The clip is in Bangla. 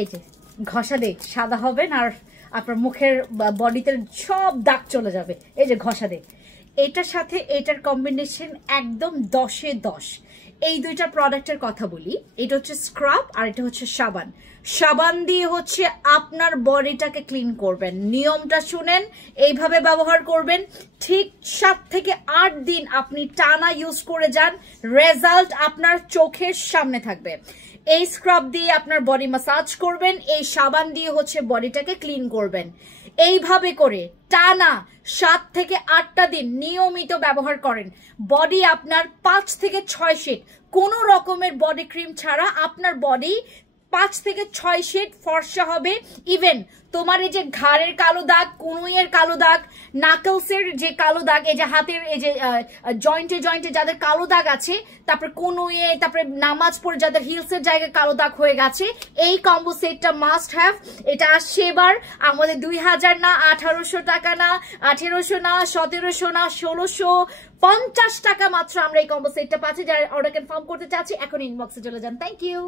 এই যে ঘষা দে সাদা হবেন আর আপনার মুখের বডিতে সব দাগ চলে যাবে। এই যে ঘষা দে, এটার সাথে এটার কম্বিনেশন একদম 10-এ 10। এই দুইটা প্রোডাক্টের কথা বলি, এটা হচ্ছে স্ক্রাব আর এটা হচ্ছে সাবান। সাবান দিয়ে হচ্ছে আপনার বডিটাকে ক্লিন করবেন, নিয়মটা শুনেন, এইভাবে ব্যবহার করবেন, ঠিক 7 থেকে 8 দিন আপনি টানা ইউজ করে যান, রেজাল্ট আপনার চোখের সামনে থাকবে। এই স্ক্রাব দিয়ে আপনার বডি ম্যাসাজ করবেন, এই সাবান দিয়ে হচ্ছে বডিটাকে ক্লিন করবেন। এইভাবে করে টানা 7 থেকে 8টা দিন নিয়মিত ব্যবহার করেন, বডি আপনার 5 থেকে 6 শেড, কোনো রকমের বডি ক্রিম ছাড়া আপনার বডি 5 থেকে 6 শেড ফর্সা হবে। ইভেন তোমার এই যে ঘাড়ের কালো দাগ, কনুইয়ের কালো দাগ, নাকলসের যে কালো দাগ, এই যে হাতের এই যে জয়েন্টে জয়েন্টে যাদের কালো দাগ আছে, তারপরে কনুইয়ে, তারপরে নামাজ পড়ে যাদের হিলসের জায়গায় কালো দাগ হয়ে গেছে, এই কম্বো সেটটা মাস্ট হ্যাভ। এটা আসছে এবার আমাদের 2000 না, 1800 টাকা না, 1800 না, 1700 না, 1650 টাকা মাত্র আমরা এই কম্বো সেটটা পাচ্ছি। যারা অর্ডার কনফার্ম করতে চাচ্ছি এখন ইনবক্সে চলে যান। Thank you.